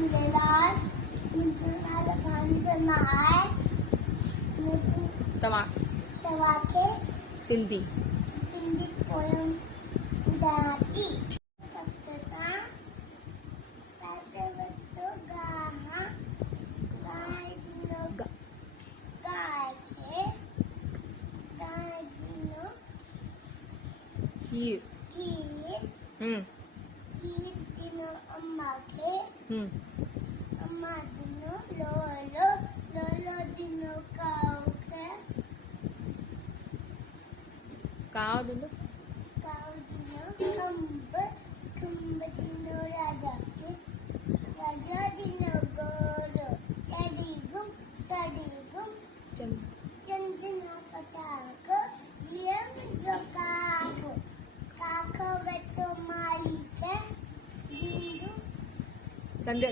झूलेलाल मुंहिंजो नालो भानुगमा आहे। तव्हांखे सिंधी पोयम ॿुधायां थी। खीर दिनो अम्मा खे अम्मा दिनो लोलो दिनो काऊ खे काव दिनो खंब दिनो राजा खे राजा दिनो गोरो चढ़ी गुम चंदना पताको जीअं मुंहिंजो काको वेठो माई खे संडे